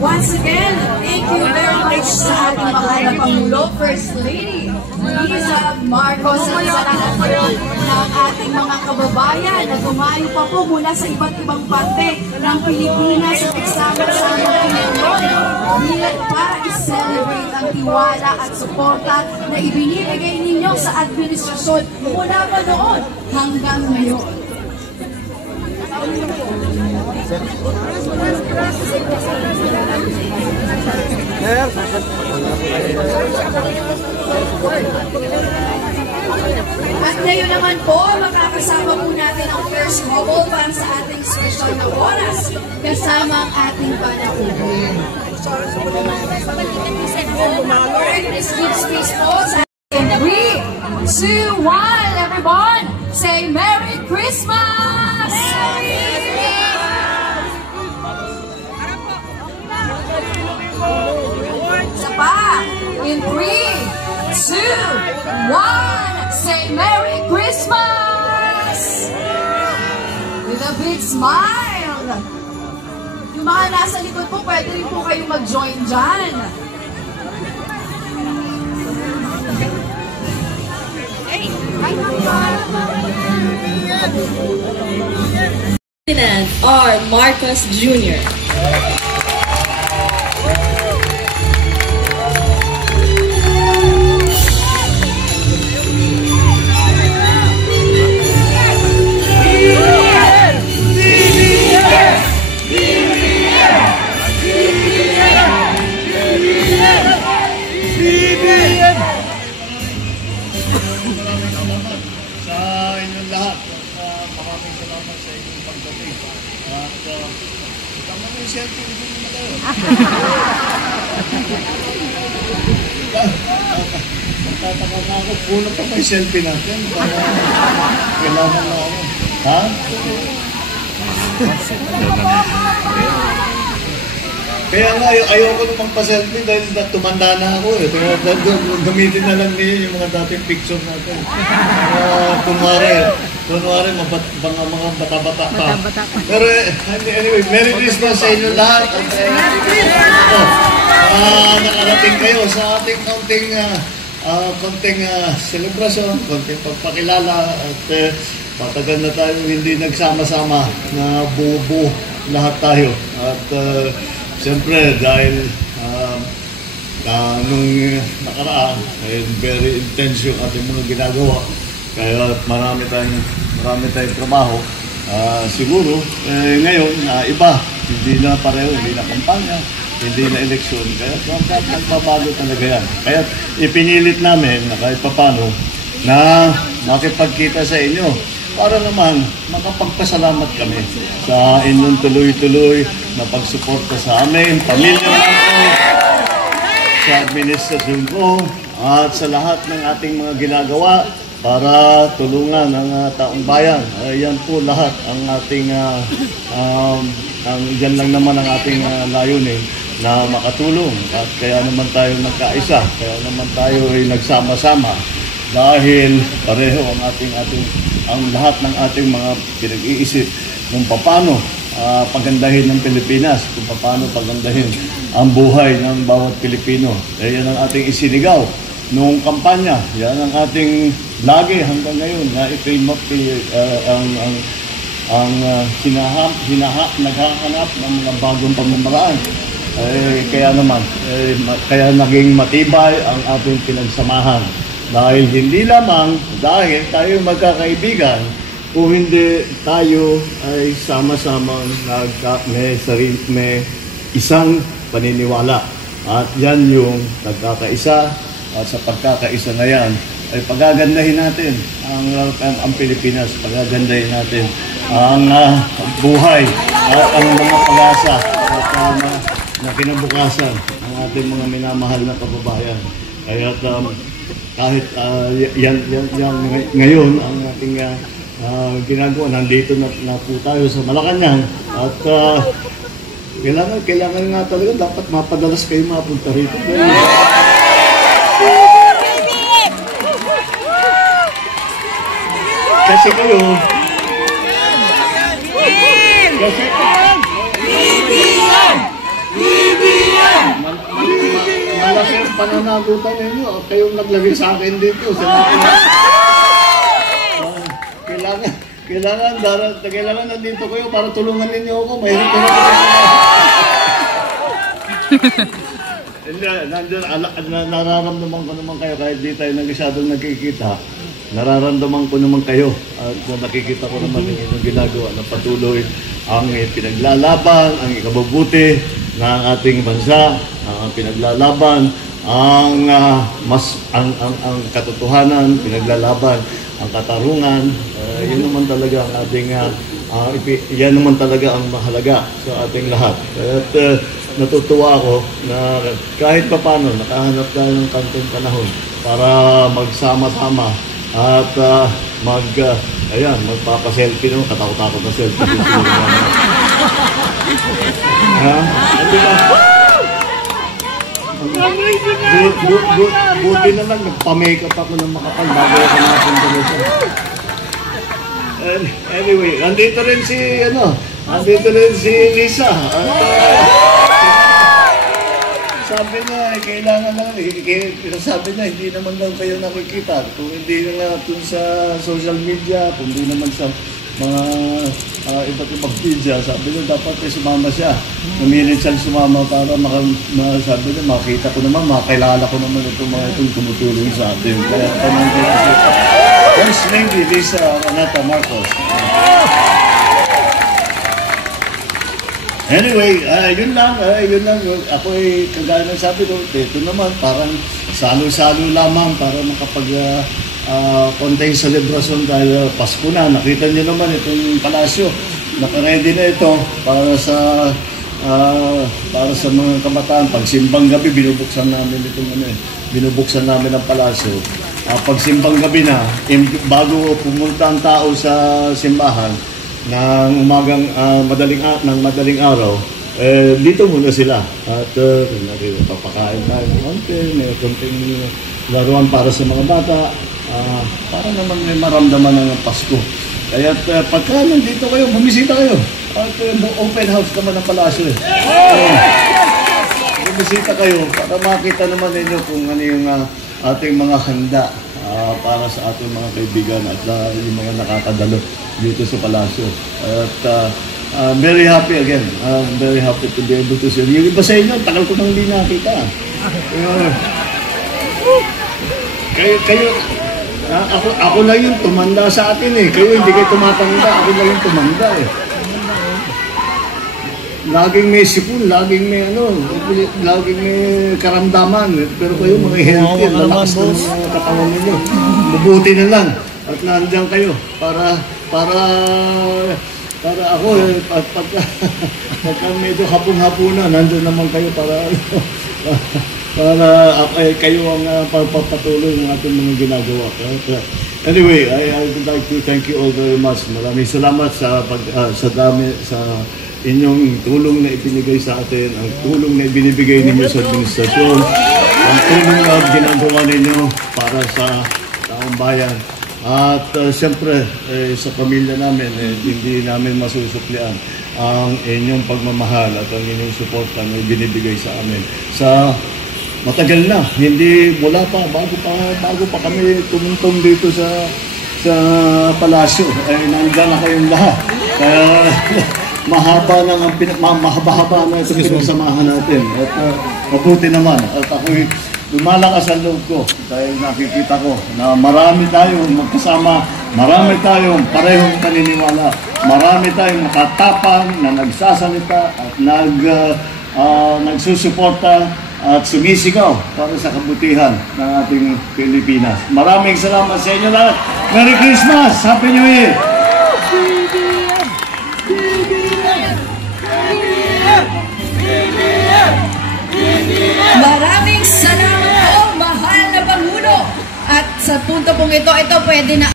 Once again, thank you very much sa ating mahal na Pangulo, First Lady Liza Marcos, at sa lahat po ng ating mga kababayan na dumayo pa po mula sa iba't ibang parte ng Pilipinas at nagsama-sama ngayon bilang para i-celebrate ang tiwala at suporta na ibinibigay ninyo sa administrasyon mula pa noon hanggang ngayon. At ngayon naman po, makakasama po natin ang first couple para sa ating special na oras kasama ang ating panauhin. Alright, let's give space po sa ating 3, 2, 1, everyone! Say Merry Christmas! Merry Christmas! Isa pa! In 3, 2, 1, say Merry Christmas! With a big smile! Yung mga nasa likod po, pwede rin po kayong mag-join dyan. Ferdinand R. Marcos Jr. Tataka na ako, puno pa may selfie natin. Kailangan na ako. Ha? Kaya nga, ayoko namang pa-selfie dahil tumanda na ako. Gamitin na lang niyo yung mga dating picture natin. Kunwari, mga bata-bata pa. Pero anyway, Merry Christmas sa inyo lahat. Nakarating kayo sa ating konting celebration, konting pagpakilala at patagal na tayo hindi nagsama-sama na buo-buo lahat tayo. At siyempre dahil nung nakaraan very intense yung ating mga ginagawa, kaya marami tayong trabaho. Siguro ngayon iba, hindi na pareho, hindi na kampanya, hindi na eleksyon, kaya nagpapago talaga yan. Kaya ipinilit namin na kahit papano na makipagkita sa inyo para naman makapagpasalamat kami sa inyong tuloy-tuloy na pagsuporta sa amin, pamilya namin, sa administrasyon ko, at sa lahat ng ating mga ginagawa para tulungan ang taong bayan. Yan po lahat ang ating, yan lang naman ang ating layunin na makatulong. At kaya naman tayo nagkaisa, kaya naman tayo ay nagsama-sama dahil pareho ang lahat ng ating mga pinag-iisip kung paano pagandahin ng Pilipinas, kung paano pagandahin ang buhay ng bawat Pilipino. Yan ang ating isinigaw noong kampanya. Yan ang ating lagi hanggang ngayon na naghahanap ng mga bagong pamamaraan. Kaya naging matibay ang ating pinagsamahan. Dahil hindi lamang dahil tayo magkakaibigan, kung hindi tayo ay sama-samang may isang paniniwala. At yan yung nagkakaisa, at sa pagkakaisa na yan ay pagagandahin natin ang Pilipinas, pagagandahin natin ang buhay at ang mga pag-asa at na kinabukasan ng ating mga minamahal na kababayan. Kaya kahit yan ngayon ang ating ginagawa, nandito na po tayo sa Malacanang at kailangan nga talaga dapat mapadalas kayo mapunta rito. Kasi kayo BBM! BBM! pananagutan ninyo. Kayong naglagay sa akin dito. Kailangan nandito kayo para tulungan ninyo ako. Mahirap ko na. Hindi, nararamdaman ko naman kayo kahit di tayo masyadong nagkikita. Nararamdaman ko naman kayo at nakikita ko naman yung inyong ginagawa na patuloy ang pinaglalaban, ang ikabubuti ng ating bansa, ang pinaglalaban, ang katotohanan, pinaglalaban, ang katarungan. Yun naman talaga ang ating yan naman talaga ang mahalaga sa ating lahat. At natutuwa ako na kahit papano nakahanap tayo ng kanting panahon para magsama-sama at magpapa-selfie naman, katakot-takot na selfie. Ha? Buti na lang, nagpa-makeup ako ng makapal bago ako napunta nito. Anyway, andito rin si Lisa. Sabi niya, kailangan lang, sabi niya, hindi naman daw kayo nakikita. Kung hindi na nga dun sa social media, kung hindi naman sa mga iba't ibang media, sabi niya, dapat sumama siya. Namilit siyang sumama para sabi niya, makita ko naman, makilala ko naman itong mga itong tumutulong sa atin. Kaya panangkin kasi, First Lady Lisa Renata Marcos. Anyway, yun lang. Ako ay kagaya ng sabi ko, ito naman parang salo-salo lamang para konting selebrasyon dahil Pasko na. Nakita niyo naman itong palasyo. Naka-ready na ito para sa mga kabataan. Pag simbang gabi, binubuksan namin ang palasyo. Pag simbang gabi na, bago pumunta ang tao sa simbahan, ng madaling araw, dito muna sila. At papakain tayo ng konti, may konting laruan para sa mga bata, para naman may maramdaman ng Pasko. Kaya pagka nandito kayo, bumisita kayo. At open house naman ang palasyo. Bumisita kayo para makita naman ninyo kung ano yung ating mga handa para sa ating mga kaibigan at yung mga nakakadalo dito sa palasyo. At I'm very happy again. I'm very happy to be able to see you. Yung iba sa inyo, tagal ko nang hindi nakita. Ako lang yung tumanda sa atin eh. Kayo hindi kayo tumatanda. Ako lang yung tumanda eh. Laging may sipon, laging may karamdaman. Pero kayo mga healthy, lalakas na mga katawan ninyo. Mabuti na lang. At nandiyan kayo para ako pagka medyo hapon-hapon na, nandun naman kayo para kayo ang pagpapatuloy ng ating mga ginagawa. Anyway, I would like to thank you all very much. Maraming salamat sa inyong tulong na ibinigay sa atin, ang tulong na ibinibigay ninyo sa administrasyon, ang tulong na ginagawa ninyo para sa taong bayan. At siyempre, sa pamilya namin, hindi namin masusuklian ang inyong pagmamahal at ang inyong suporta na binibigay sa amin. Sa matagal na, hindi mula pa, bago pa kami tumuntong dito sa palasyo, nandiyan na kayong lahat. Kaya mahaba-haba na itong sinasamahan natin. At mabuti naman. At ako'y lumalakas ang loob ko dahil nakikita ko na marami tayong magkasama, marami tayong parehong paniniwala, marami tayong makatapang na nagsasalita at nagsusuporta at sumisigaw para sa kabutihan ng ating Pilipinas. Maraming salamat sa inyo lahat. Merry Christmas! Happy New Year! Maraming salamat po, mahal na Pangulo. At sa punto pong ito pwede na